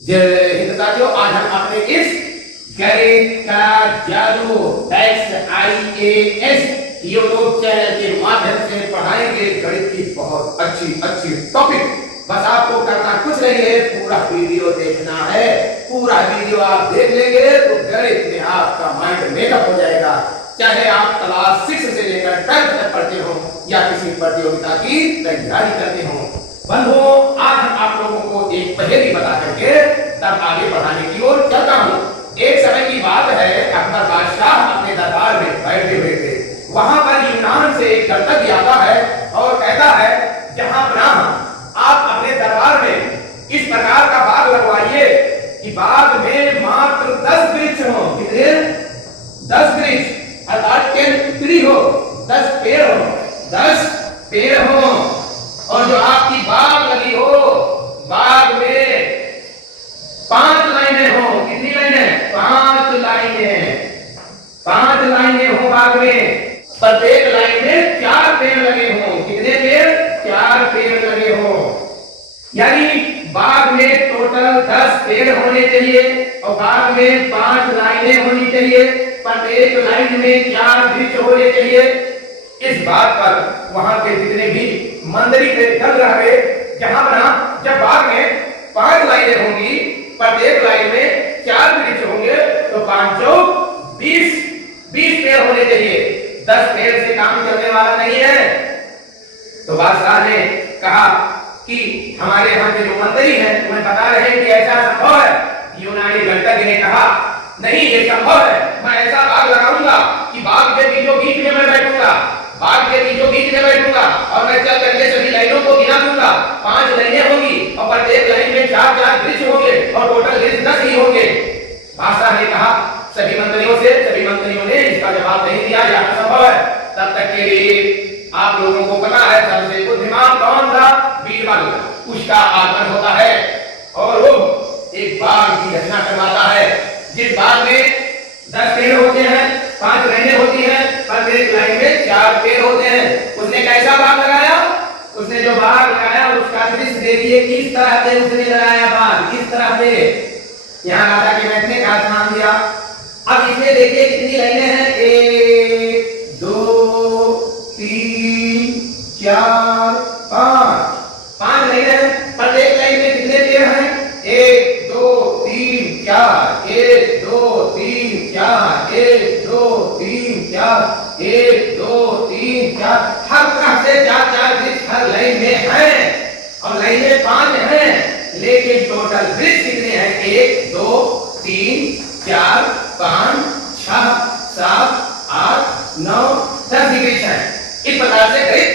साथियों, आज हम अपने इस गणित का जादू XIAS यूट्यूब चैनल के माध्यम से पढ़ाएंगे गणित की बहुत अच्छी टॉपिक। बस आपको करना कुछ नहीं है, पूरा वीडियो देखना है। पूरा वीडियो आप देख लेंगे तो गणित में आपका माइंड मेकअप हो जाएगा। चाहे आप क्लास 6 से लेकर 10th तक पढ़ते हो या किसी प्रतियोगिता की तैयारी करते हो। बंधुओं, आज हम आप लोगों को एक पहेली बता करके तब आगे बढ़ाने की ओर चलता हूँ। एक समय की बात है, अकबर बादशाह अपने दरबार में बैठे हुए थे। वहां पर यूनान से एक कर्तव्य आता है और कहता है, जहां आप अपने दरबार में इस प्रकार का बाग लगवाइए कि बाग में मात्र 10 वृक्ष हो। कितने? 10 वृक्ष, अर्थात 10 ट्री हो, 10 पेड़ हो, 10 पेड़ हो। और जो आपकी बाग लगी हो, बाग में 5 लाइनें हो। कितनी लाइनें? 5 लाइनें। 5 लाइनें हो बाग में, प्रत्येक लाइन में 4 पेड़ लगे हो। कितने पेड़? 4 पेड़ लगे हो। यानी बाग में टोटल 10 पेड़ होने चाहिए और बाग में 5 लाइनें होनी चाहिए, प्रत्येक लाइन में 4 वृक्ष होने चाहिए। इस बात पर वहां के जितने भी मंत्री थे डर रहे। जहां जब बाग में 5 लाइनें होंगी, प्रत्येक लाइन में 4 वृक्ष होंगे, तो 5 चौक 20 पेड़ होने चाहिए। 10 पेड़ से काम चलने वाला नहीं है। तो बादशाह ने कहा कि हमारे यहाँ के जो मंत्री हैं उन्हें बता रहे हैं कि ऐसा संभव है। यूनानी गणितज्ञ ने कहा, नहीं ये संभव है, मैं ऐसा बाग लगाऊंगा कि बाग के बीचों बीच में मैं बैठूंगा, बाग के बीचों बीच में बैठूंगा और मैं चल करके सभी लाइनों को गिना दूंगा। 5 लाइनें होंगी और प्रत्येक लाइन में 4 वृक्ष होंगे और टोटल वृक्ष 10 ही होंगे। बादशाह ने कहा सभी मंत्रियों से, सभी मंत्रियों ने इसका जवाब नहीं दिया, यह असंभव है। तब तक के लिए आप लोगों को पता है सबसे बुद्धिमान कौन था? बीरबल। उसका आगमन होता है और वो एक बाग की रचना करवाता है, जिस बाग में 10 पेड़ होते हैं, 5 लाइनें होती हैं, प्रत्येक लाइन में 4 पेड़ होते हैं। उसने कैसा बाग लगाया? उसने जो बाग लगाया उसका दृश्य देखिए, किस तरह से उसने लगाया बाग, किस तरह से। यहाँ राजा के बैठने का स्थान दिया। अब इसमें देखिए कितनी लाइनें हैं? 1 2 3 4 5 लाइनें हैं। प्रत्येक लाइन में कितने पेड़ हैं? 1 2 3 4 1 2 3 4 1 2 3 4 1 2 3 4। हर तरह से 4 वृक्ष हर लाइन में हैं और लाइनें 5 हैं, लेकिन टोटल वृक्ष कितने हैं? 1 2 3 4 5 6 7 8 9 10 वृक्ष हैं। इस प्रकार से गणित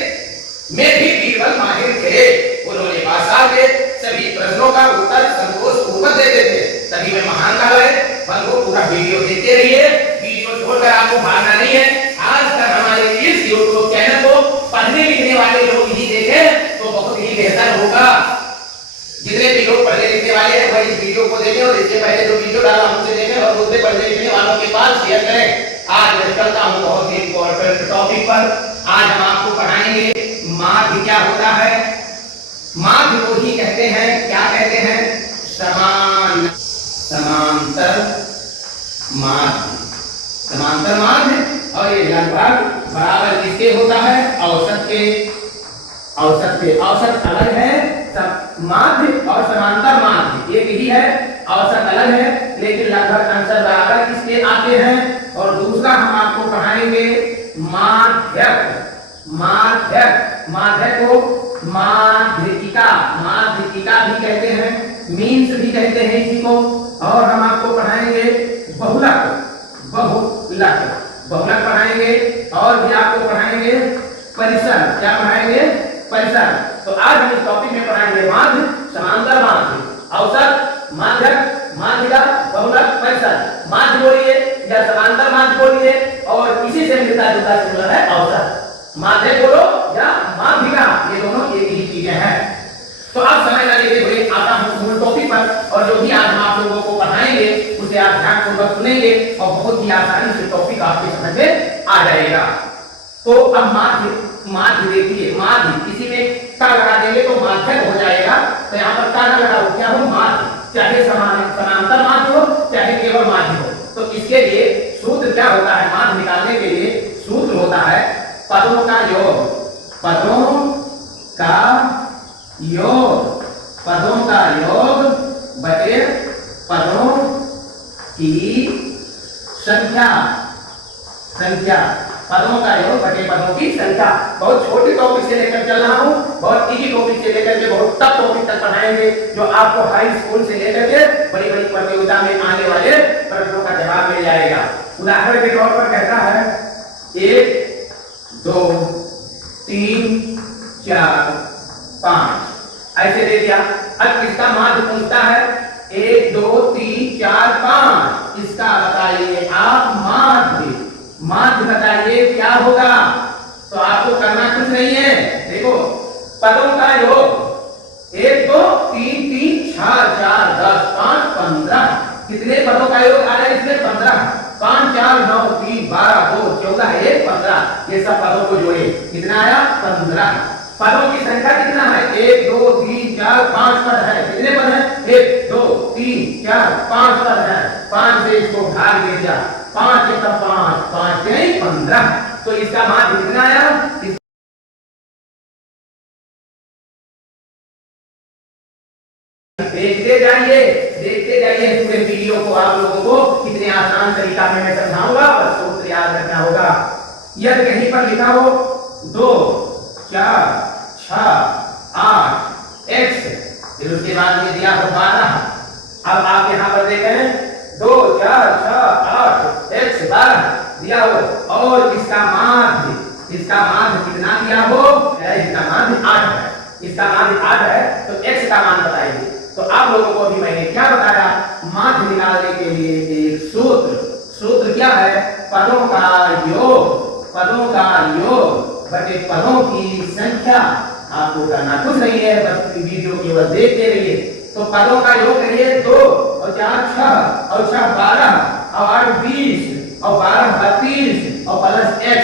में भी बीरबल माहिर थे। उन्होंने बादशाह के सभी प्रश्नों का उत्तर संतोष पूर्वक देते थे। तभी वे महान कहा है। बंधुओं, पूरा वीडियो देखते रहिए, वीडियो छोड़कर आपको भागना नहीं है। आज तक हमारे इस यूट्यूब चैनल को पढ़ने लिखने वाले लोग ही देखें तो बहुत ही बेहतर होगा। जितने भी लोग पढ़ने लिखने वाले हैं वही इस वीडियो को देखें और इससे पहले जो वीडियो डाला उसे देखें और दूसरे पढ़ने लिखने वालों के पास शेयर करें। आज मैं चलता हूँ बहुत ही इंपॉर्टेंट टॉपिक पर। आज हम आपको पढ़ाएंगे माध्य क्या होता है। माध्य को ही कहते हैं, क्या कहते हैं? समांतर माध्य। समांतर माध्य, और ये लगभग बराबर किसके होता है? औसत के। औसत अलग है, माध्य और समांतर माध्य एक ही है। औसत अलग है, लेकिन लगभग अंतर बराबर किसके आते हैं। और दूसरा हम आपको पढ़ाएंगे माध्यक। माध्यक को माध्यिका भी कहते हैं, मीन्स भी कहते हैं इसी को। और हम आपको पढ़ाएंगे बहुलक पढ़ाएंगे और भी आपको पढ़ाएंगे परिसर। क्या पढ़ाएंगे? परिसर। तो आज हम इस टॉपिक में पढ़ाएंगे माध्य, समांतर माध्य, औसत, माध्यक, माध्यिका, बहुलक, परिसर। माध्य बोलिए या समांतर माध्य बोलिए, और इसी से मिलता जुलता सिमिलर है औसत। माध्य बोलो या माध्यिका, ये दोनों एक ही चीजें हैं। तो अब समय न लेते हुए आता हूं मूल टॉपिक पर, और जो भी आज हम आप लोगों को पढ़ाएंगे उसे आप ध्यानपूर्वक सुनेंगे और बहुत ही आसानी से टॉपिक आपके समझ में आ जाएगा। तो अब माध्य देखिए, माध्य किसी में का लगा देंगे तो माध्यक हो जाएगा। तो यहाँ पर का लगा हो, क्या हो? माध्य। चाहे पदों की संख्या, संख्या पदों का योग बटे पदों की संख्या। बहुत छोटे टॉपिक से लेकर चल रहा हूँ, बहुत इजी टॉपिक से लेकर के बहुत टफ टॉपिक तक पढ़ाएंगे, जो आपको हाई स्कूल से लेकर के बड़ी बड़ी प्रतियोगिता में आने वाले प्रश्नों का जवाब मिल जाएगा। उदाहरण के तौर पर कहता है 1 2 3 4 5 ऐसे दे दिया। अब किसका माध्य पूछता है 1 2 3 4 5, इसका बताइए आप माध्य, माध्य बताइए क्या होगा। तो आपको करना कुछ नहीं है, देखो पदों का योग 1 2 3 3 4 4 10 5 15, कितने पदों का योग आ रहा है इसमें 15, 5 4 9 3 12 2 14 1 15, ये सब पदों को जोड़े कितना आया 15। पदों की संख्या कितना है 1 2 3 4 5 पद है, कितने पद है 1 2 3 4 5 पद है, 5 से इसको भाग दे दिया, 5 1 5 5 3 15, तो इसका माध्य कितना आया। देखते जाइए पूरे वीडियो को, आप लोगों को कितने आसान तरीका में मैं समझाऊंगा, बस सूत्र याद रखना होगा। यदि कहीं पर लिखा हो 2 4 6 8 x, फिर उसके बाद ये दिया हो 12। अब आप यहाँ पर देखें 2 4 6 8 x 12 दिया हो, और इसका माध्य कितना दिया हो, इसका माध्य 8 है, इसका माध्य 8 है, तो x का मान बताइए। तो आप लोगों को अभी मैंने क्या बताया, माध्य निकालने के लिए एक सूत्र क्या है, पदों का योग बटे पदों की संख्या। आपको करना कुछ नहीं है, बस वीडियो केवल देखते रहिए। तो पदों का योग करिए 2 और 4 6 और 6 12 और 8 20 और 12 32 और प्लस x,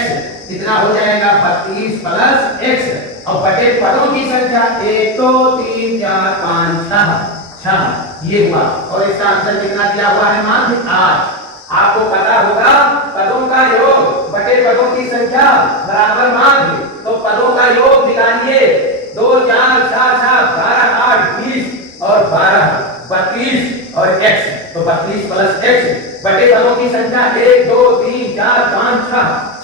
कितना हो जाएगा 32 प्लस x, और बटे पदों की संख्या 1 2 3 4 5 6 ये हुआ, और इसका आंसर कितना दिया हुआ है माध्य 8। आपको पता होगा पदों का योग बटे पदों की संख्या बराबर माध्य, तो पदों का योग निकालिए 2 4 6 7 12 8 20 और 12 32 और x, तो 32 प्लस x बटे पदों की संख्या 1 2 3 4 5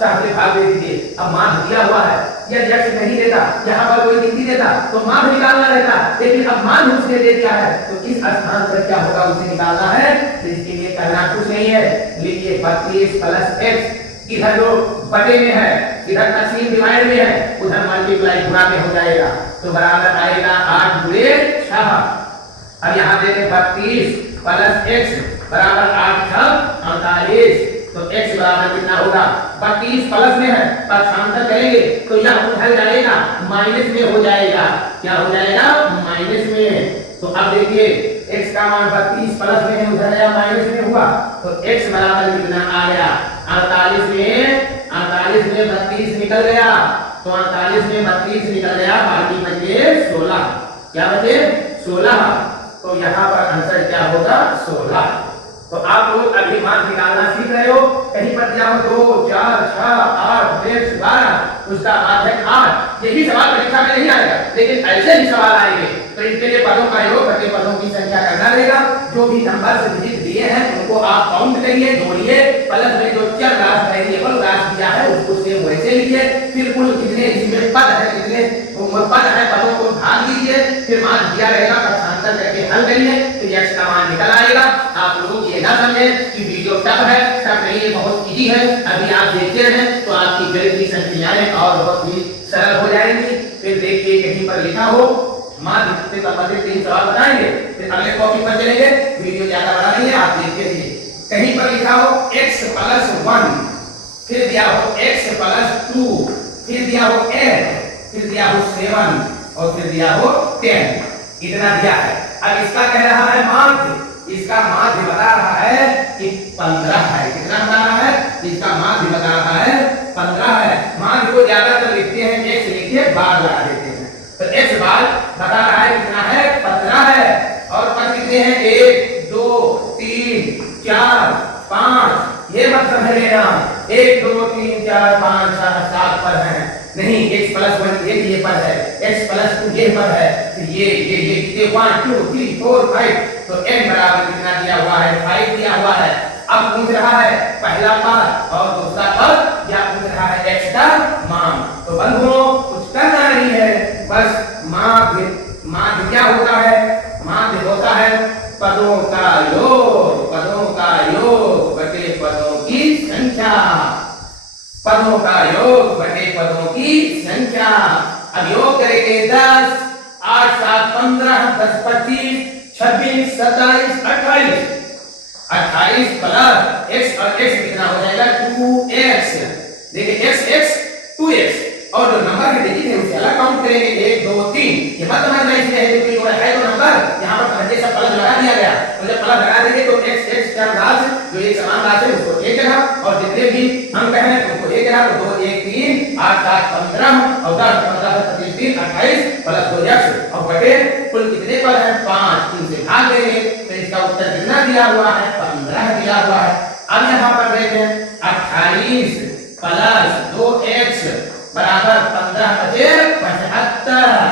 6 से भाग दे दीजिए। अब माध्य दिया हुआ है, यदि x नहीं देता, यहाँ पर कोई गिनती देता तो माध्य निकालना रहता, लेकिन अब माध्य उसने दे दिया है, तो इस स्थान पर क्या होगा उसे निकालना है। तो इसके लिए करना कुछ नहीं है, लिखिए 32 प्लस x, इधर जो बटे में है, इधर तकसीम डिवाइड में है, उधर मल्टीप्लाई गुणा में हो जाएगा, तो बराबर आएगा 8 गुणे 6। अब यहाँ देखें 32 प्लस x बराबर 8 48, तो x बराबर कितना होगा 32 प्लस में है, पक्षांतर करेंगे तो यह उधर जाएगा माइनस में हो जाएगा, क्या हो जाएगा माइनस में। तो अब देखिए x का मान 32 प्लस में है, उधर आया माइनस में हुआ, तो x बराबर कितना आ गया 48 में 32 निकल गया, तो 48 में 32 निकल गया, बाकी बचे 16, क्या बचे 16, तो यहाँ पर आंसर क्या होगा 16। तो आप लोग अभी मान निकालना सीख रहे हो, कहीं पर दिया हो 2 4 6 8 10 12, उसका माध्य 8, यही सवाल परीक्षा में नहीं आएगा, लेकिन ऐसे ही सवाल आएंगे। तो इसके लिए पदों का योग बटे पदों की संख्या करना रहेगा, जो भी नंबर से डिजिट दिए हैं उनको आप काउंट करिए, जोड़िए, प्लस में जो चर राशि वेरिएबल राशि दिया है उसको सेम वैसे लिखिए, फिर कुल कितने इसमें पद है, कितने पद है, पदों को भाग दीजिए, फिर मान दिया रहेगा, पक्षांतर करके हल करिए, तो x का मान निकल आएगा। आप लोग ये ना समझे कि वीडियो टफ है, टफ नहीं है, बहुत इजी है, अभी आप देखते हैं तो आपकी गणित की संख्याएं और बहुत ही सरल हो जाएंगी। फिर देखिए कहीं पर लिखा हो माध्य से संबंधित 3 सवाल बताएंगे, फिर अगले टॉपिक पर चलेंगे, वीडियो ज्यादा बड़ा नहीं है, आप देखते रहिए। कहीं पर लिखा हो x प्लस 1, फिर दिया हो x प्लस 2, फिर दिया हो 8, फिर दिया हो 7 और फिर दिया हो 10, इतना दिया है। अब इसका कह रहा है माध्य, इसका माध्य बता रहा है कि 15 है, कितना बता रहा है, इसका माध्य बता रहा है 15 है। माध्य को ज्यादातर लिखते हैं x लिखिए बार लगा देते हैं, तो x बार बता रहा है कितना है 15 है, और पद कितने हैं 1 2 3 4 5, ये मत समझ लेना 1 2 3 4 5 6 7 पद हैं, नहीं x प्लस 1 ये पद है, x प्लस 2 ये पद है, फिर ये कितने 1 2 3 4 5, तो n बराबर कितना दिया हुआ है 5 दिया हुआ है। अब पूछ रहा है पहला पद और दूसरा पद, या पूछ रहा है x का मान। तो बंधुओं कुछ करना नहीं है, बस माध्य क्या होता है? माध्य होता है पदों का योग, पदों का योग बटे पदों की संख्या, पदों का योग बटे पदों की संख्या। अब योग करेंगे 10, 8, 7, 15, 10, 25, 26, 27, 28, 28 प्लस x और x कितना हो जाएगा 2x। देखिए x 2x और जो नंबर के डिजिट है उसे अलग काउंट करेंगे 1 2 3। ये मत समझना इसलिए है क्योंकि है तो नंबर यहाँ पर पहले सब प्लस लगा दिया गया, तो जब प्लस लगा देंगे तो x चार राशि जो एक समान राशि है उसको एक जगह और जितने भी अंक हैं उनको एक जगह, तो 2 1 3 8 7 15 और 10 15 25 3 28 प्लस 2x और बटे कुल कितने पद हैं 5, 3 से भाग देंगे तो इसका उत्तर कितना दिया हुआ है 15 दिया हुआ है। अब यहाँ पर देखें 28 प्लस 2x बराबर 15 बचे 75,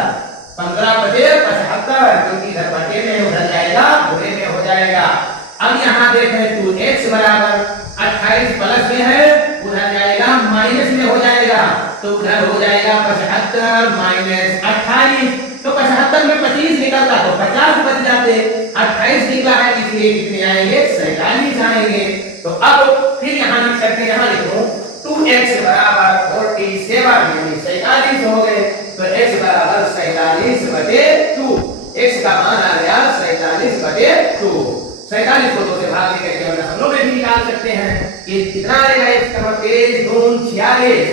15 बचे 75 क्योंकि इधर बटे में उधर जाएगा बुरे में हो जाएगा। अब यहाँ देखें 2x बराबर 28 प्लस में है उधर जाएगा माइनस में हो जाएगा, तो उधर हो जाएगा 75 माइनस 28, तो 75 में 25 निकलता तो 50 बच जाते, 28 निकला है इसलिए कितने आएंगे 47 आएंगे। तो अब फिर यहाँ लिख सकते हैं, यहाँ लिखो 2x बराबर 47 यानी 47 हो गए, तो x बराबर 47 बटे 2, x का मान आ गया 47 बटे 2। 47 को 2 से भाग देकर के हम लोग भी निकाल सकते हैं कि कितना आएगा x का मान 23 2 46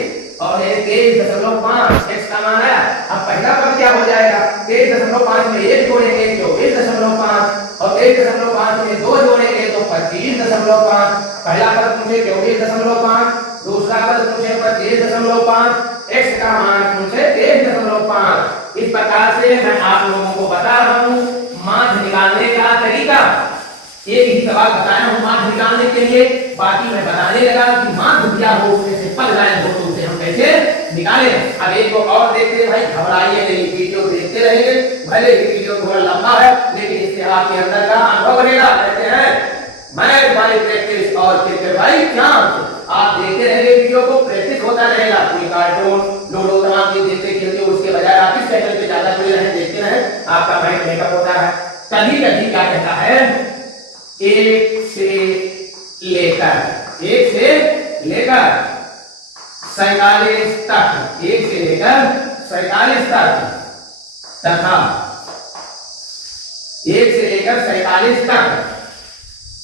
और 23.5 x का मान आया। अब पहला पद क्या हो जाएगा 23.5 में 1 जोड़ेंगे 24.5 और 1.5 में 2 जोड़ेंगे तो 25.5। पहला पद पूछे 24.5, दूसरा पद पूछे 25.5, x का मान पूछे 23.5। इस प्रकार से मैं आप लोगों को बता रहा हूँ माध्य निकालने का तरीका। एक ही सवाल बताया हूँ माध्य निकालने के लिए, बाकी मैं बताने लगा कि माध्य क्या हो उसमें से पद लाइन हो तो उसे हम कैसे निकाले। अब एक को और देखते भाई, घबराइए नहीं, वीडियो देखते रहेंगे, भले ही वीडियो थोड़ा लंबा है लेकिन इससे आपके अंदर का अनुभव बनेगा। कहते हैं मैथ बाय प्रैक्टिस और क्रिकेट बाय चांस। आप देखते रहेंगे वीडियो को, प्रैक्टिस होता रहेगा। कोई कार्टून लूडो तमाम चीज देखते खेलते उसके बजाय आप इस चैनल पे ज्यादा जुड़े रहें, देखते रहें, आपका माइंड मेकअप होता है। कभी कभी क्या कहता है 1 से लेकर 47 तक, 1 से लेकर 47 तक तथा 1 से लेकर 47 तक,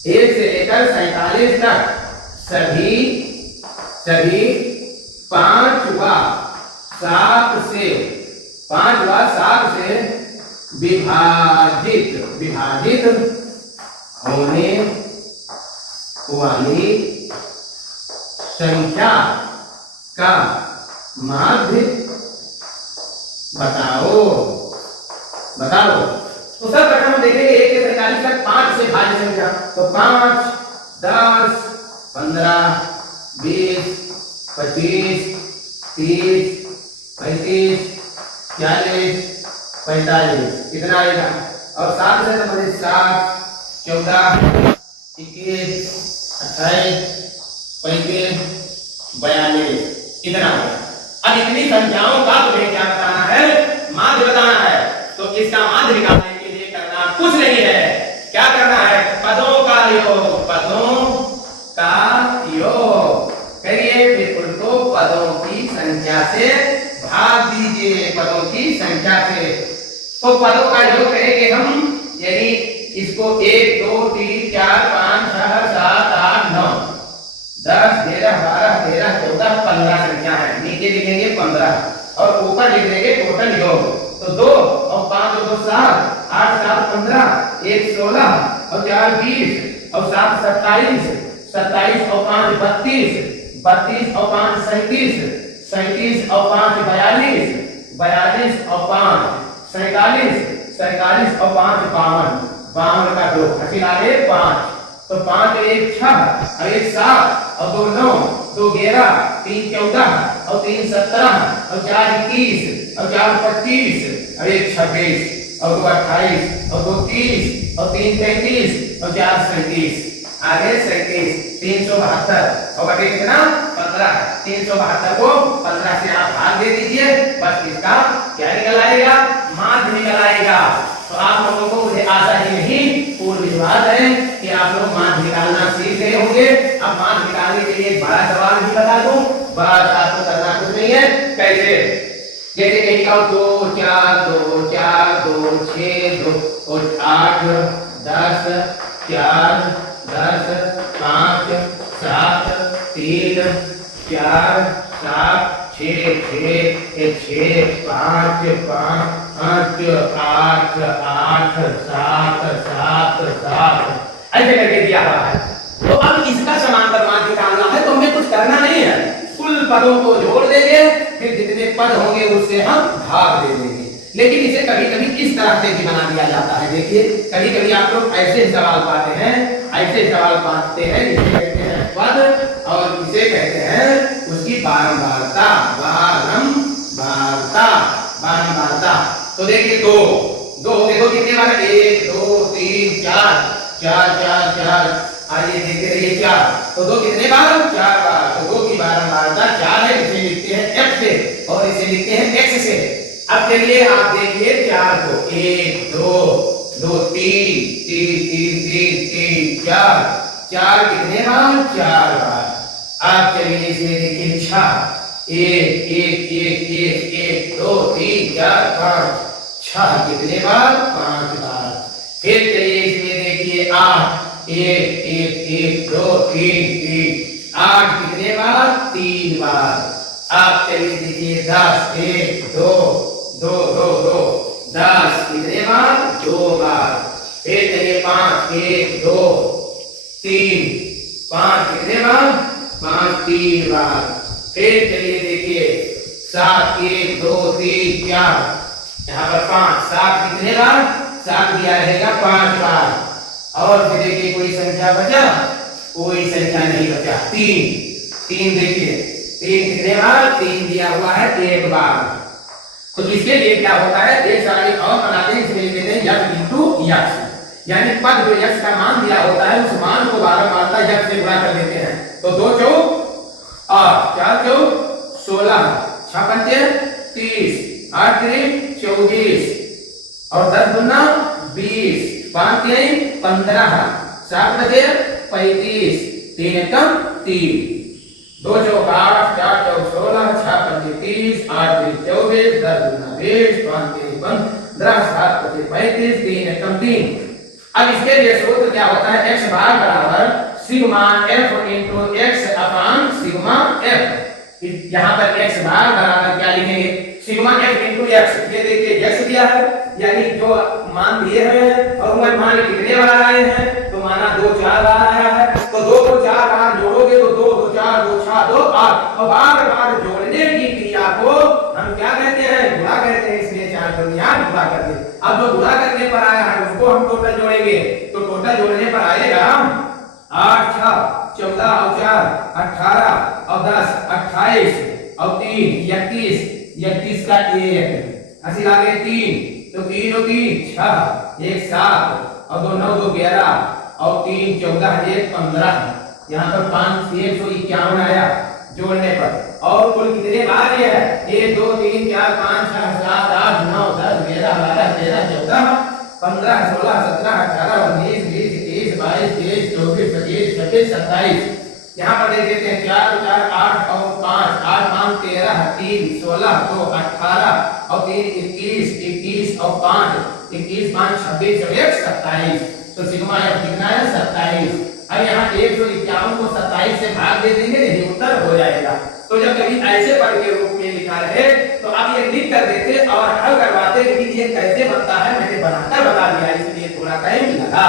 1 से लेकर 47 तक सभी 5 व 7 से विभाजित होने वाली संख्या का माध्य बताओ। तो सब प्रथम देखेंगे 1 से 47 तक 5 से भाज्य संख्या, तो 5 10 15 20 25 30 35 40 45 इतना आएगा। और 7 से संबंधित 7 14 21 28 35 42 इतना होगा। अब इतनी संख्याओं का तुम्हें क्या बताना है, माध्य बताना है। तो इसका माध्य निकालने के लिए करना कुछ नहीं है, क्या करना है पदों का योग, पदों का योग करिए, फिर उनको पदों की संख्या से भाग दीजिए, पदों की संख्या से। तो पदों का योग करेंगे हम, यानी इसको 1 2 3 4 5 6 7 8 9 10 11 12 13 14 15 संख्या है, नीचे लिखेंगे 15 और ऊपर लिख देंगे टोटल योग। तो 2 और 5 और 2 7 8 7 15 1 16 और 4 20 और 7 27 27 और 5 32 32 और 5 37 37 और 5 42 42 और 5 47 47 और 5 52 52 का 2 हासिल आ गए 5। तो 5 1 6 और 1 7 और 2 9 2 11 3 14 और 3 17 और 4 21 और 4 25 और 1 26 और 2 28 और 2 30 और 3 33 और 4 37, आगे 37, 372 और बटे कितना 15, 372 को 15 से आप भाग दे दीजिए, बस इसका क्या निकल आएगा, माध्य निकल आएगा। तो आप लोगों को मुझे आशा ही नहीं पूर्ण विश्वास है कि आप लोग माध्य निकालना सीख गए होंगे। अब माध्य निकालने के लिए एक बड़ा सवाल भी बता दूं, बस आपको करना कुछ नहीं है, कैसे, जैसे कहीं का 2 4 2 4 2 6 2 और 8 10 4 10 5 7 3 4 7 6 6 6 5 5 5 8 8 7 7 7 ऐसे करके दिया हुआ है। तो अब इसका समांतर मान निकालना है, तो हमें कुछ करना नहीं है, कुल पदों को जोड़ देंगे, फिर जितने पद होंगे उससे हम भाग दे देंगे। लेकिन इसे कभी कभी इस तरह से भी बना दिया जाता है। देखिए कभी कभी आप लोग ऐसे सवाल पाते हैं, ऐसे सवाल पाते हैं, इसे कहते हैं पद और इसे कहते हैं उसकी बारंबारता, बारंबारता, बारंबारता। तो देखिए 2 देखो कितने बार, 1 2 3 4 4 4 4, आइए देखते रहिए 4, तो 2 कितने बार, 4 बार। तो 2 की बारंबारता 4 है, इसे लिखते हैं f से और इसे लिखते हैं x से। अब चलिए आप देखिए 4 को 1 2 2 3 3 3 3 3 4 4 कितने बार, 4 बार। अब चलिए इसे देखिए 6 1 1 1 1 1 2 3 4 5 6 कितने बार, 5 बार। फिर चलिए इसमें देखिए 8 1 1 1 2 3 3 8 कितने बार, 3 बार। अब चलिए देखिए 10 1 2 2 2 2 10 कितने बार, 2 बार। फिर चलिए 5 1 2 3 5 कितने बार, 5 3 बार। फिर चलिए देखिए 7 1 2 3 4, यहाँ पर 5 7 कितने बार, 7 दिया रहेगा 5 बार। और फिर देखिए कोई संख्या बचा, कोई संख्या नहीं बचा, 3 देखिए 3 कितने बार, 3 दिया हुआ है 1 बार। तो इसके लिए क्या होता है, एक सारणी और बनाते हैं, इसमें लिखते हैं यक्ष इंटू यक्ष, यानी पद जो यक्ष का मान दिया होता है उस मान को बारंबारता यक्ष से गुणा कर देते हैं। तो 2 चौक 8 4 चौक 16 6 पंचे 30 8 3 24 और 10 दूना 20 5 3 15 7 बजे 35 3 एकम 3 2 चौक 8 4 चौक 16 6 पंचे 30 8 3 24 10 दूना 20 5 3 15 7 बजे 35 3 एकम 3। अब इसके लिए सूत्र क्या होता है, x बार बराबर सिग्मा f इनटू x अपान सिग्मा f। यहाँ पर x बार बराबर क्या लिखेंगे, सिग्मा f इनटू x। ये देखिए x दिया है, यानी जो मान दिए हैं और वह मान कितने बार आए हैं, तो माना 2 4 बार आया है, तो 2 को 4 बार जोड़ोगे तो 2 2 4 2 6 2 8, और बार बार जोड़ने की क्रिया को हम क्या कहते हैं, गुणा कहते हैं, इसलिए 4 को याद गुणा करते हैं। अब जो गुणा करने पर आया है उसको हम टोटल जोड़ेंगे, तो टोटल जोड़ने पर आएगा 8 6 14 और 4 18 और 10 28 और 3 31 31 का 1 ऐसे आगे 3, तो 3 और 3 6 1 7 और 2 9 2 11 और 3 14 1 15, यहाँ पर 5 151 आया जोड़ने पर। और कुल कितने बार ये है, 1 2 3 4 5 6 7 8 9 10 11 12 13 14 15 16 17 18 19 20 21 22 23 24 25 26 27। यहाँ पर देख लेते हैं 4 4 8 और 5 8 5 13 3 16 2 18 और 3 21 21 और 5 21 5 26 27। तो सिग्मा f कितना है 27। अब यहाँ 151 को 27 से भाग दे देंगे, यही उत्तर हो जाएगा। तो जब कभी ऐसे पद के रूप में लिखा रहे तो आप ये लिख कर देते और हल करवाते, लेकिन ये कैसे बनता है मैंने बनाकर बता दिया, इसलिए थोड़ा टाइम लगा,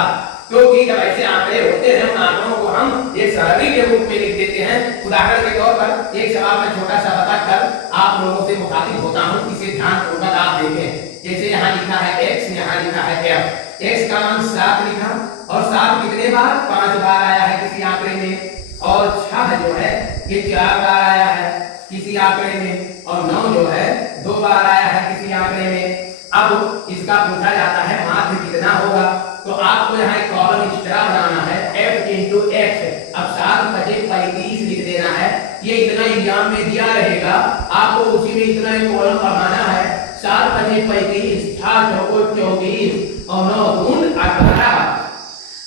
क्योंकि जब ऐसे आंकड़े होते हैं उन आंकड़ों को हम एक सारणी के रूप में लिख देते हैं। उदाहरण के तौर पर एक सवाल में छोटा सा बताकर आप लोगों से मुखातिब होता हूँ, इसे ध्यानपूर्वक आप देखें। जैसे यहाँ लिखा है x, यहाँ लिखा है f, x का मान 7 लिखा और 7 कितने बार 5 बार आया है किसी आंकड़े में, और 6 जो है ये 4 बार आया है किसी आंकड़े में, और 9 जो है 2 बार आया है किसी आंकड़े में, अब इसका पूछा जाता है माध्य कितना होगा, तो आपको यहाँ एक कॉलम इस तरह बनाना है f इंटू एक्स। अब 7 × 35 लिख देना है, ये इतना एग्जाम में दिया रहेगा, आपको उसी में इतना एक कॉलम बनाना है। 7 × 35 7 × 24 और 9 × 18।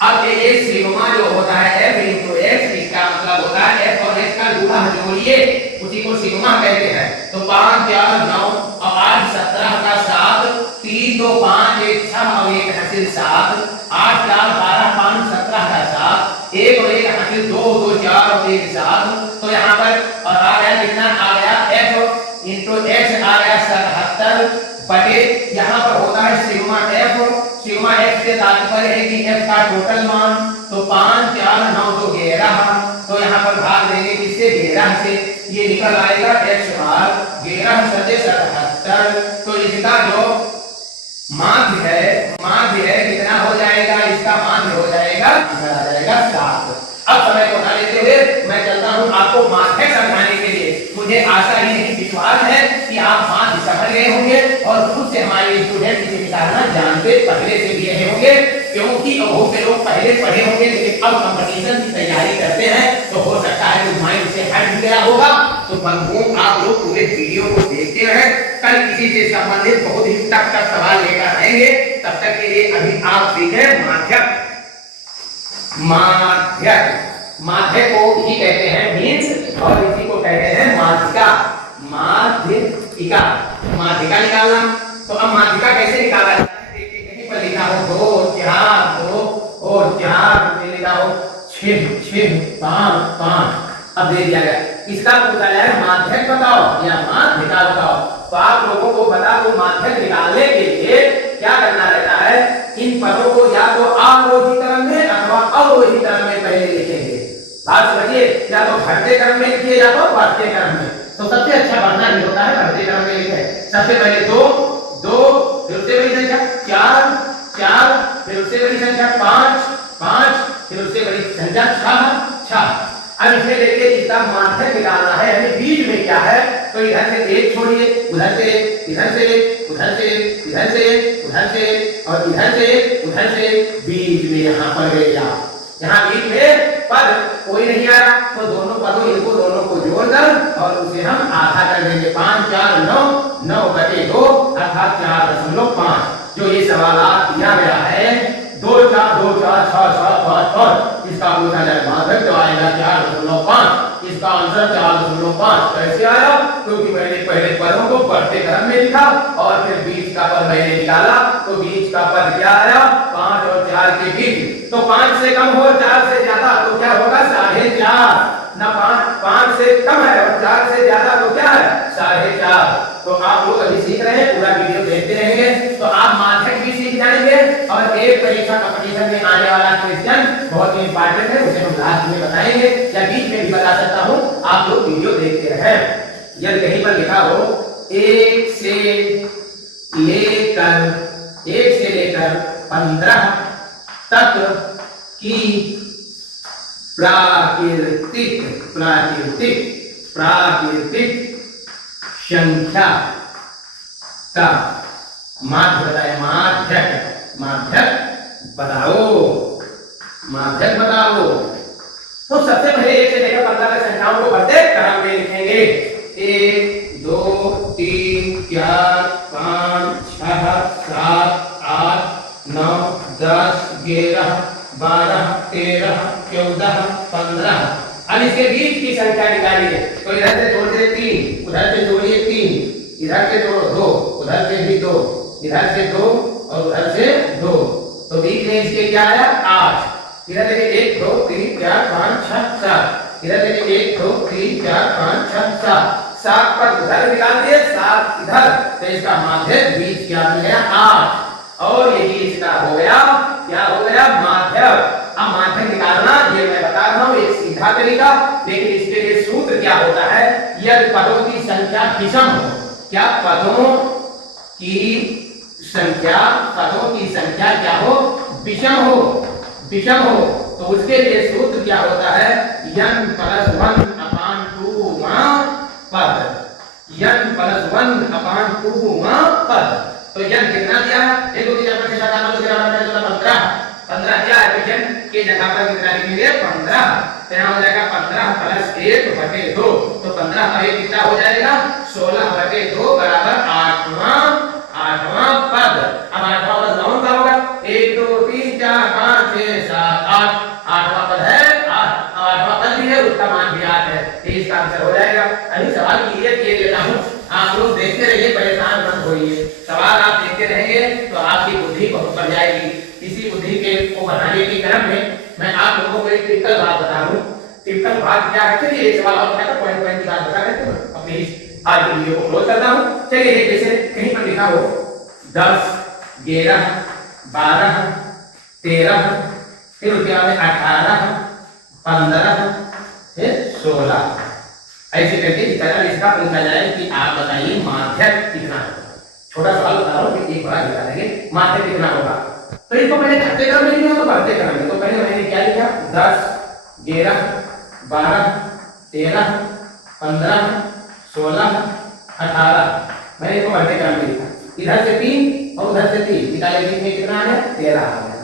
अब ये सिग्मा जो होता है f इंटू एक्स, इसका मतलब होता है f और x का गुणा जोड़िए, उसी को सिग्मा कहते हैं। तो 5 4 9 और 8 17 का 7, 3 2 5 1 6 और 1 हासिल 7, 8 4 12 5 17 का 7, 1 और 1 हासिल 2 2 4 और 1 7। तो यहाँ पर और आ गया कितना, आ गया f इंटू x आ गया 77 बटे, यहाँ पर होता है सिग्मा f। सिग्मा f से तात्पर्य है कि f का टोटल मान, तो 5 4 9 तो 11, तो यहाँ पर भाग देंगे किससे, 11 से, ये निकल आएगा x बार 11 सजे 77। तो इसका जो माध्य है कितना हो जाएगा, इसका माध्य हो जाएगा, इधर आ जाएगा 7। अब समय को ना लेते हुए मैं चलता हूँ आपको माध्य समझाने के लिए। मुझे आशा ही नहीं विश्वास है कि आप माध्य समझ गए होंगे और खुद से हमारे स्टूडेंट इसे निकालना जानते पहले से भी रहे होंगे, क्योंकि बहुत से लोग पहले पढ़े होंगे लेकिन अब कंपटीशन की तैयारी करते हैं, तो हो सकता है कि माइंड से हट गया होगा। तो बंधुओं आप लोग पूरे वीडियो को देखते हैं, कल किसी से संबंधित बहुत ही टफ सवाल लेकर आएंगे। तब तक के लिए अभी आप सीखें माध्यक। माध्य को ही कहते हैं मीन्स, और इसी को कहते हैं माध्यिका। माध्यिका निकालना, तो अब माध्यिका कैसे निकाला जाता है, देखिए कहीं पर लिखा हो 2 4 2 और 4 लिखा हो 6 6 5 5, अब दे दिया गया। इसका पूछा जाए माध्यक बताओ या माध्यिका बताओ, तो आप लोगों को बता दो माध्यक निकालने के लिए क्या करना रहता है, इन पदों को या तो आरोही क्रम में अथवा अवरोही क्रम में पहले लिखेंगे। बात समझिए, या तो घटते क्रम में लिखिए या तो बढ़ते क्रम में। तो सबसे अच्छा बढ़ना ही होता है बढ़ते क्रम में लिखे। सबसे पहले 2 2, फिर उससे बड़ी संख्या 4 4, फिर उससे बड़ी संख्या 5 5, फिर उससे बड़ी संख्या 6 6। अब इसमें देखिए इसका माध्यक निकालना है, यानी बीच में क्या है, तो इधर से 1 छोड़िए, उधर से इधर से उधर से इधर से उधर से और इधर से उधर से, बीच में यहाँ पर गया, यहाँ बीच में पद कोई नहीं आया, तो दोनों पदों इनको दोनों को जोड़कर और उसे हम आधा कर देंगे। 5 4 9 9 बटे 2 अर्थात 4.5। जो ये सवाल दिया गया है 2 4 2 4 6 6 5 5, इसका पूछा जाए माध्यक तो आएगा 4.5। इसका आंसर 4.5 कैसे आया, क्योंकि मैंने पहले पदों को बढ़ते क्रम में लिखा और फिर बीच का पद मैंने निकाला, तो बीच का पद क्या आया, 5 और 4 के बीच। तो 5 से कम हो 4 से ज्यादा तो क्या होगा, 4.5 ना, 5 से कम है और 4 से ज्यादा तो क्या है, 4.5। तो आप लोग अभी सीख रहे हैं, पूरा वीडियो देखते रहेंगे तो आप माध्यक भी सीख जाएंगे। और एक परीक्षा कंपटीशन में आने वाला क्वेश्चन बहुत ही इंपॉर्टेंट है, उसे हम लास्ट में बताएंगे या बीच में भी बता सकता हूं, आप लोग वीडियो देखते रहें। यदि कहीं पर लिखा हो 1 से लेकर 15 तक की प्राकृतिक संख्या का माध्य बताए, माध्यक बताओ। तो सबसे पहले 1 से लेकर 15 तक संख्याओं को बढ़ते क्रम में लिखेंगे। 1 2 3 4 5 6 7 8 9 10 11 12 13 14 15। अब इसके बीच की संख्या निकालिए, तो इधर से जोड़िए 3, उधर से जोड़िए 3, इधर से जोड़ो 2, उधर से भी 2, इधर से 2 और उधर से 2, तो बीच में इसके क्या आया 8। इधर देखिए 1 2 3 4 5 6 7, इधर देखिए 1 2 3 4 5 6 7, 7 पर उधर निकाल दिए 7 इधर, तो इसका माध्यक बीच क्या मिल गया 8, और यही इसका हो गया, क्या हो गया, माध्यक। अब माध्यक निकालना ये मैं बता रहा हूं एक सीधा तरीका, लेकिन इसके लिए सूत्र क्या होता है, यदि पदों की संख्या विषम हो, क्या पदों की संख्या क्या हो, विषम हो, तो उसके लिए सूत्र क्या होता है, n + 1/2 पद, n + 1/2 पद। तो यन कितना दिया है? 1 2 3 4 5 6 7 8 9 10 11 12 13 15 दिया है। तो यन के जगह पर कितना लिखेंगे? 15। तो यहाँ हो जाएगा 15 प्लस 1/2। तो 15 का 1 कितना हो जाएगा? 16/2 बराबर 8वां पद। अब 8वां पद कौन सा होगा? 1 2 3 4 5 6 7 8। 8वां पद है 8। 8वां पद भी है, उसका मान भी 8 है। इसका आंसर हो जाएगा। अभी सवाल क्लियर किए देता हूँ, आप लोग देखते रहिए, परेशान मत होइए। सवाल आप देखते रहेंगे तो आपकी बुद्धि बहुत बढ़ जाएगी। इसी बुद्धि के को बढ़ाने के क्रम में मैं आप लोगों को एक टिपिकल बात बता दूं। टिपिकल बात क्या है? चलिए एक सवाल और बताकर पॉइंट पॉइंट की बात बता देते हैं। अपनी आज की वीडियो को क्लोज करता हूं। चलिए जैसे कहीं पर लिखा हो 10 11 12 13, फिर उसके बाद 18 15 16, ऐसे करके इस तरह इसका पूछा जाए कि आप बताइए माध्यक कितना होगा। छोटा सवाल बता रहा हूँ, एक बड़ा दिखा देंगे, माध्यक कितना होगा। तो इसको पहले घटते क्रम में लिखा तो बढ़ते क्रम में। तो पहले मैंने क्या लिखा? 10 11 12 13 15 16 18। मैंने इसको बढ़ते क्रम में लिखा। इधर से 3 और उधर से 3 निकाले, बीच में कितना है? 13 आ गया।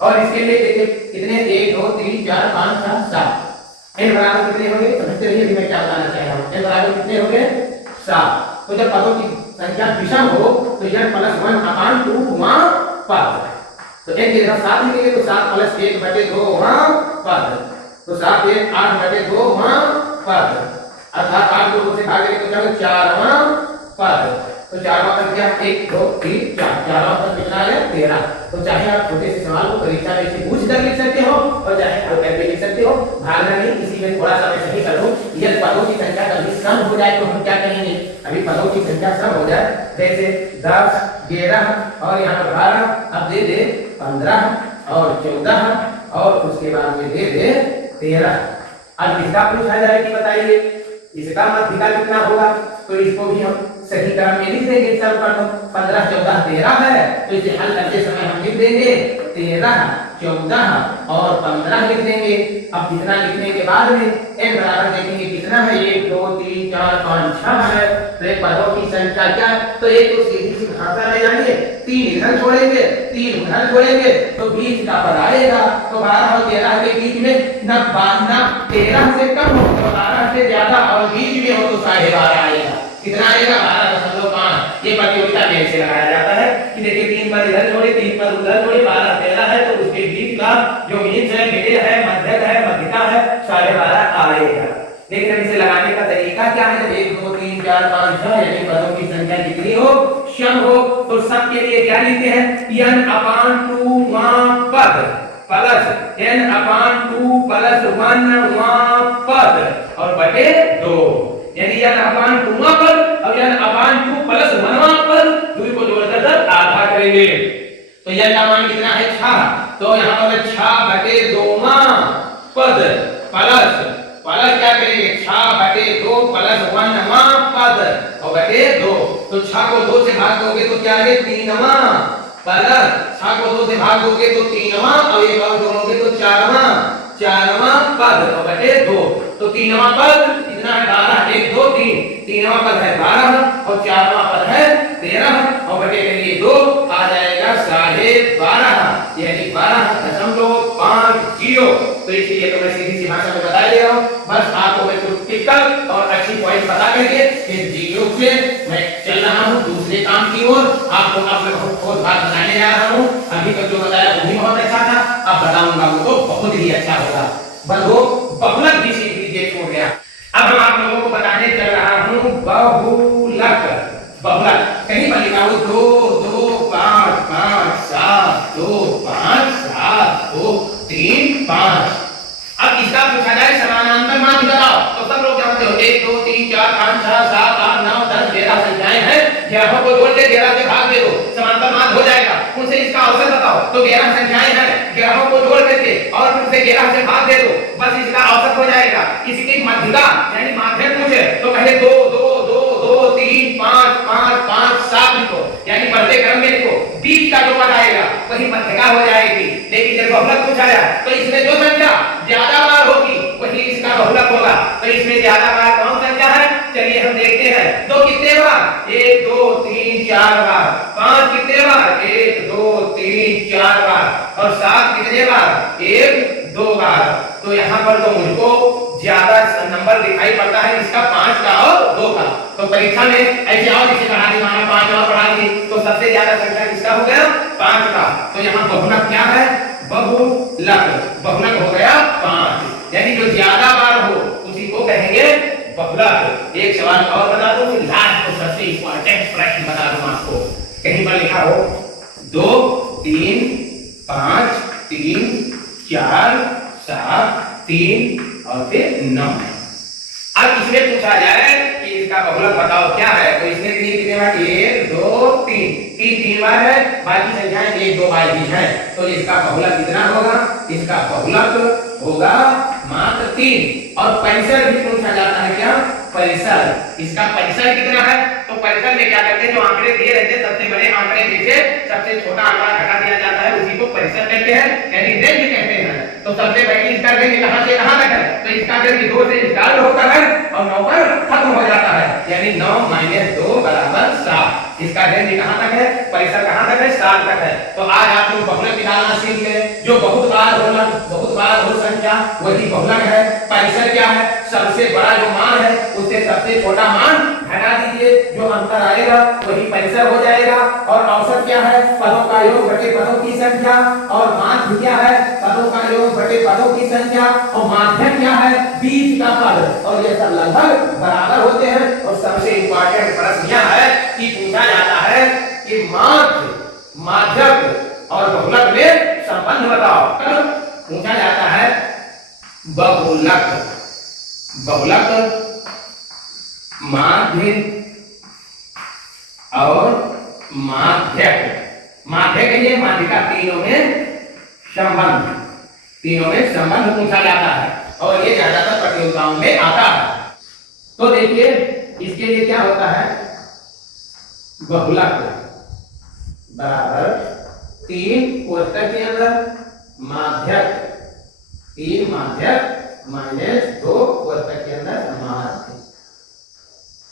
और इसके लिए देखिए कितने 1 2 3 4 5 6 7। n बराबर कितने होंगे? समझते रहिए मैं क्या बताना चाह रहा हूं। n बराबर कितने होंगे? 7। तो जब पदों की संख्या विषम हो तो n + 1/2 वां पद। तो n की जगह 7 लिखेंगे तो 7 + 1/2 वां पद। तो 7 1 8/2 वां पद। अर्थात 8 को 2 से भागेंगे तो क्या होगा? 4वां पद। तो 4वां पद क्या? 1 2 3 4। 4वां पद कितना है? 13। तो चाहे आप छोटे से सवाल को परीक्षा में इसे पूछ कर लिख सकते हो और चाहे आप करके लिख सकते हो। भागना नहीं, इसी में थोड़ा सा मैं सही कर दूं। यदि पदों की संख्या कभी कम हो जाए तो हम क्या कहेंगे? अभी पदों की संख्या कम हो जाए, जैसे 10 11 और यहाँ पर 12, अब दे दे 15 और 14 और उसके बाद में दे दे 13। अब इसका पूछा जाए कि बताइए इसका मध्यिका कितना होगा? तो इसको भी हम सही क्रम में लिख देंगे। चल पर 15 14 13 है, तो इसे हल करते समय हम लिख देंगे 13 14 और 15 लिख देंगे। अब कितना लिखने के बाद में n बराबर देखेंगे कितना है? 1 2 3 4 5 6 है। तो एक पदों की संख्या क्या है? तो एक तो सीधी सी भाषा में जानिए, 3 इधर छोड़ेंगे 3 उधर छोड़ेंगे तो 20 का पद आएगा। तो 12 और 13 के बीच में ना 13 से कम हो तो 12 से ज्यादा और बीच में हो तो 12.5 आएगा। कितना आएगा? 12.5। ये प्रतियोगिता में ऐसे लगाया जाता है कि देखिए 3 पर इधर छोड़े 3 पर उधर छोड़े, 12 13 है तो उसके बीच का जो मीन है, मिडिल है, मध्यक है, मध्यिका है, 12.5 आएगा। लेकिन इसे लगाने का तरीका क्या है? 1 2 3 4 5 6 यानी पदों की संख्या कितनी हो? सम हो। तो सब के लिए क्या लिखते हैं? n/2 वां पद प्लस n/2 + 1 वां पद और बटे 2, यानी n/2 वां पद और n/2 + 1 वां पद, दोनों को जोड़कर आधा करेंगे। तो n का मान कितना है? 6। तो यहाँ पर 6/2 वां पद प्लस क्या करेंगे? 6/2 + 1 वां पद और बटे 2। तो 6 को 2 से भाग दोगे तो क्या है? 3वां प्लस 6 को 2 से भाग दोगे तो 3वां और एक और जोड़ोगे तो 4वां पद और बटे 2। तो 3वां पद कितना है? 12 1 2 3। 3वां पद है 12 और 4वां पद है 13 और बटे करिए 2 आ जाएगा 12.5 यानी 12.50। तो इसलिए तो मैं सीधी सी भाषा में बता दे रहा हूँ। बस आपको मैं कुछ टिपिकल और अच्छी पॉइंट बता करके इस वीडियो से मैं चल रहा हूँ दूसरे काम की ओर। आपको अब मैं बहुत बात बताने जा रहा हूँ। अभी तक जो बताया वो भी बहुत अच्छा था, अब बताऊंगा वो तो बहुत ही अच्छा होगा। बस वो बहुलक भी सीख लीजिए, छोड़ गया। अब हम आप लोगों को बताने चल रहा हूँ बहुलक। बहुलक कहीं पर लिखा हो 2 2 5 5 7 2 5 7 2 3 5। अब इसका पूछा जाए समानांतर मान बताओ तो सब लोग जानते हो 1 2 3 4 5 6 7 8 9 10 11 संख्याएं हैं। 11 को जोड़ के 11 से भाग दे दो, समांतर मान हो जाएगा। उनसे इसका औसत बताओ तो 11 संख्याएं हैं, 11 को जोड़ करके और फिर से 11 से भाग दे दो, बस इसका औसत हो जाएगा। इसकी मध्यिका यानी माध्यक पूछे तो पहले 2 2 2 2 3 5 5 5 7 लिखो, यानी बढ़ते क्रम में लिखो। बीच का जो पद आएगा वही मध्यिका हो जाएगी। लेकिन जब बहुलक पूछा जाए तो इसमें जो संख्या ज्यादा बार होगी वही इसका बहुलक होगा। तो इसमें ज्यादा बार कौन संख्या है? चलिए हम देखते हैं। 2 कितने बार? 1 2 3 4 बार। 5 कितने बार? 1 2 3 4 बार। और 7 कितने बार? 1 2 बार। तो यहाँ पर तो मुझको ज्यादा नंबर दिखाई पड़ता है इसका 5 का और 2 का। तो परीक्षा में ऐसे और इसे बढ़ा दी, माना 5 और बढ़ा दी, तो सबसे ज्यादा संख्या किसका हो गया? 5 का। तो यहाँ बहुलक क्या है? बहुलक। बहुलक हो गया 5, यानी जो ज्यादा बार हो उसी को कहेंगे बहुलक। एक सवाल और बता दूं, लास्ट को सबसे इंपॉर्टेंट प्रश्न बता दूं आपको। कहीं पर लिखा हो 2 3 5 3 4 7 3 और फिर 9। अब इसमें पूछा जाए कि इसका बहुलक बताओ क्या है, तो इसमें कितने बार? 1 2 3 3 बार है, बाकी संख्याएं 1 2 बार ही है। तो इसका बहुलक कितना होगा? इसका बहुलक होगा मात्र 3। और परिसर भी पूछा जाता है क्या? परिसर। इसका परिसर कितना है? तो परिसर में क्या करते हैं, जो आंकड़े दिए रहते हैं सबसे बड़े आंकड़े में से सबसे छोटा आंकड़ा घटा दिया जाता है, उसी को परिसर कहते हैं, यानी रेंज कहते हैं। तो सबसे पहले इसका रेंज कहां से कहां तक है? तो इसका रेंज 2 से स्टार्ट होता है और 9 पर खत्म हो जाता है, यानी 9 - 2 = 7। इसका रेंज कहां तक है? परिसर कहां तक है? 7 तक है। तो आज आप लोग बहुलक निकालना सीख ले। जो बहुत बार हो संख्या वही बहुलक है। परिसर क्या है? सबसे बड़ा जो मान है उससे सबसे छोटा मान घटा दीजिए, जो अंतर आएगा वही परिसर हो जाएगा। और औसत क्या है? पदों का योग बटे पदों की संख्या। और माध्य क्या है? पदों का योग बटे पदों की संख्या। और माध्यक क्या है? बीच का पद। और ये सब लगभग बराबर होते हैं। और सबसे इंपॉर्टेंट प्रश्न यह है कि पूछा जाता है कि माध्य, माध्यक और बहुलक में संबंध बताओ। पूछा जाता है बहुलक, माध्य और माध्यक। माध्यक है माध्यिका, तीनों में संबंध पूछा जाता है और ये ज्यादातर प्रतियोगिताओं में आता है। तो देखिए इसके लिए क्या होता है? बहुलक बराबर 3 कोष्ठक के अंदर माध्यक, 3 माध्यक -2 कोष्ठक के अंदर माध्य।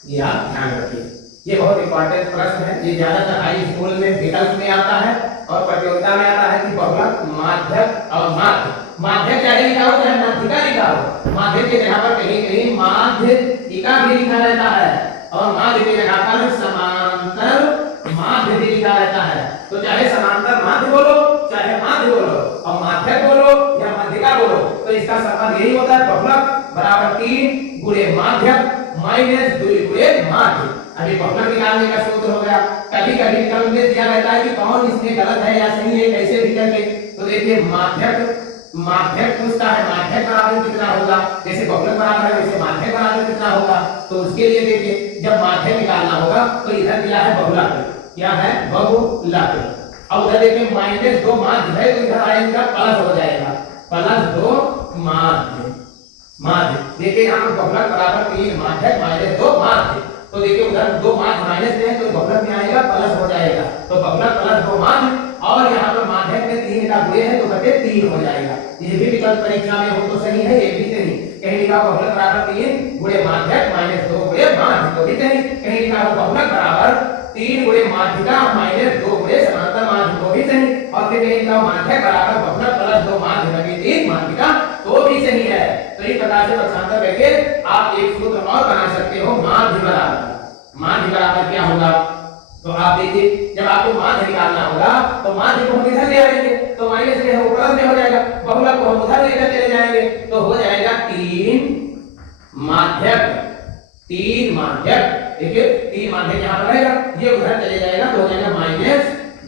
ये आप ध्यान रखिए, ये बहुत इंपॉर्टेंट प्रश्न है। ये ज्यादातर हाई स्कूल में विकल्प में आता है और प्रतियोगिता में आता है कि बहुलक, माध्यक और माध्य। माध्यक चाहे लिखा हो चाहे माध्यिका लिखा हो, माध्य के जगह पर कहीं कहीं माध्यिका भी लिखा रहता है और माध्य के जगह पर समांतर माध्य भी लिखा रहता है। तो चाहे समांतर माध्य बोलो चाहे माध्य बोलो और माध्यक बोलो या माध्यिका बोलो, तो इसका संबंध यही होता है बहुलक बराबर 3 गुणे माध्यक -2 गुणे माध्य। अभी बहुलक निकालने का सूत्र हो गया। कभी कभी विकल्प में दिया रहता है कि कौन इसमें गलत है या सही है, कैसे विकल्प है। तो देखिए माध्यक पूछता है माध्यक बराबर कितना होगा, जैसे बहुलक बराबर है वैसे माध्यक बराबर कितना होगा। तो उसके लिए देखिए जब माध्यक निकालना होगा तो इधर दिया है बहुलक, क्या है? बहुलक। अब उधर देखिए -2 माध्य है तो इधर आएगा प्लस हो जाएगा, +2 माध्य। देखिए यहाँ पर बहुलक बराबर 3 माध्यक -2 माध्य। तो देखिए उधर 2 माध्य माइनस में है तो बहुलक में आएगा प्लस हो जाएगा, तो बहुलक +2 माध्य। और यहाँ पर माध्यक में 3 का गुणे है तो बटे 3 हो जाएगा। ये भी विकल्प परीक्षा में हो तो सही है, ये भी सही। कहीं लिखा बहुलक बराबर 3 गुणे माध्यक -2 गुणे माध्य, तो भी सही। कहीं लिखा हो बहुलक बराबर 3 गुणे माध्यिका -2 गुणे समांतर माध्य, तो भी सही। और फिर कहीं लिखा माध्यक बराबर बहुलक +2 माध्य बटे 3 माध्यिका, तो भी सही है। तो इस प्रकार से पक्षांतर करके आप एक सूत्र और बना सकते हो। माध्य बराबर क्या होगा? तो आप देखिए जब आपको माध्य निकालना होगा तो माध्य को हम इधर ले आएंगे तो माइनस में है वो प्लस में हो जाएगा, बहुलक को हम उधर लेकर चले जाएंगे तो हो जाएगा 3 माध्यक। देखिए 3 माध्यक यहाँ पर रहेगा, ये उधर चले जाएगा तो हो जाएगा माइनस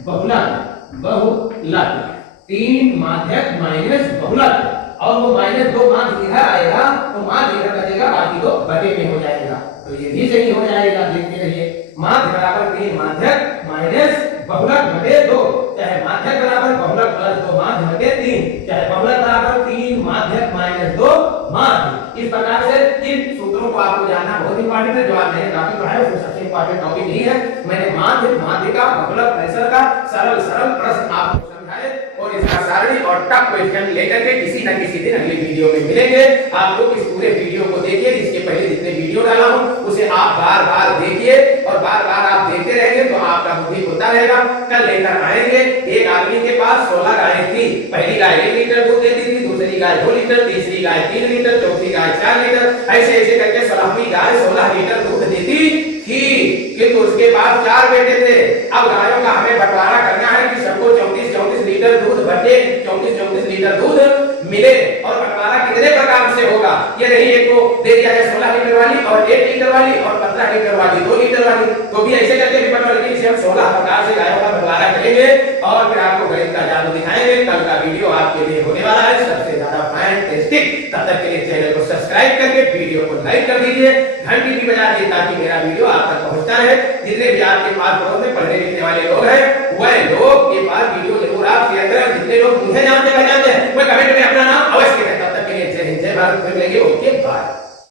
बहुलक 3 माध्यक माइनस बहुलक। और वो -2 माध्य इधर आएगा तो माध्य इधर बचेगा, बाकी तो बटे में हो जाएगा। तो ये भी सही हो जाएगा। देखते रहिए माध्य बराबर 3 माध्यक माइनस बहुलक बटे 2, चाहे माध्यक बराबर बहुलक +2 माध्य बटे 3, चाहे बहुलक बराबर 3 माध्यक -2 माध्य। इस प्रकार से इन सूत्रों को आपको जानना बहुत इंपॉर्टेंट है। जो आप मैंने टॉपिक पढ़ाया उसमें सबसे इंपॉर्टेंट टॉपिक यही है। मैंने माध्य, माध्यिका, बहुलक, परिसर का सरल प्रश्न आपको समझाए और इसका सारणी और टॉप क्वेश्चन लेकर के किसी न किसी दिन अगली वीडियो में मिलेंगे। आप लोग इस पूरे वीडियो को देखिए, इसके पहले जितने वीडियो डाला हूं उसे आप बार बार देखिए और बार बार आप देखते रहेंगे तो आपका बुद्धि होता रहेगा। कल लेकर आएंगे, एक आदमी के पास 16 गायें थी। पहली गाय 1 लीटर दूध देती थी, दूसरी गाय 2 लीटर, तीसरी गाय 3 लीटर, चौथी गाय 4 लीटर, ऐसे ऐसे करके 16वीं गाय 16 लीटर दूध देती थी। किंतु उसके पास 4 बेटे थे। अब गायों का हमें बंटवारा करना है कि सबको 34 लीटर दूध बचे, 34 लीटर दूध मिले। और बंटवारा कितने प्रकार से होगा, ये नहीं एक को दे दिया है 16 लीटर वाली और 1 लीटर वाली और 15 लीटर वाली, 2 लीटर वाली, तो भी ऐसे करके भी बंटवारा, लेकिन इसे हम 16 प्रकार से गायों का बंटवारा करेंगे और फिर आपको गणित का जादू दिखाएंगे। कल का वीडियो आपके लिए होने वाला है सबसे ज्यादा फैंटास्टिक। तब तक के लिए चैनल को सब्सक्राइब करके वीडियो को लाइक कर दीजिए, घंटी भी बजा दीजिए ताकि मेरा वीडियो आप तक पहुंचता रहे। जितने भी आपके पास पड़ोस में पढ़ने लिखने वाले लोग हैं वह लोग के पास वीडियो जरूर आप शेयर करें। जितने लोग मुझे जानते हैं वह कमेंट में अपना नाम अवश्य करें। तब तक के लिए जय हिंद, जय भारत, फिर मिलेंगे। Okay bye.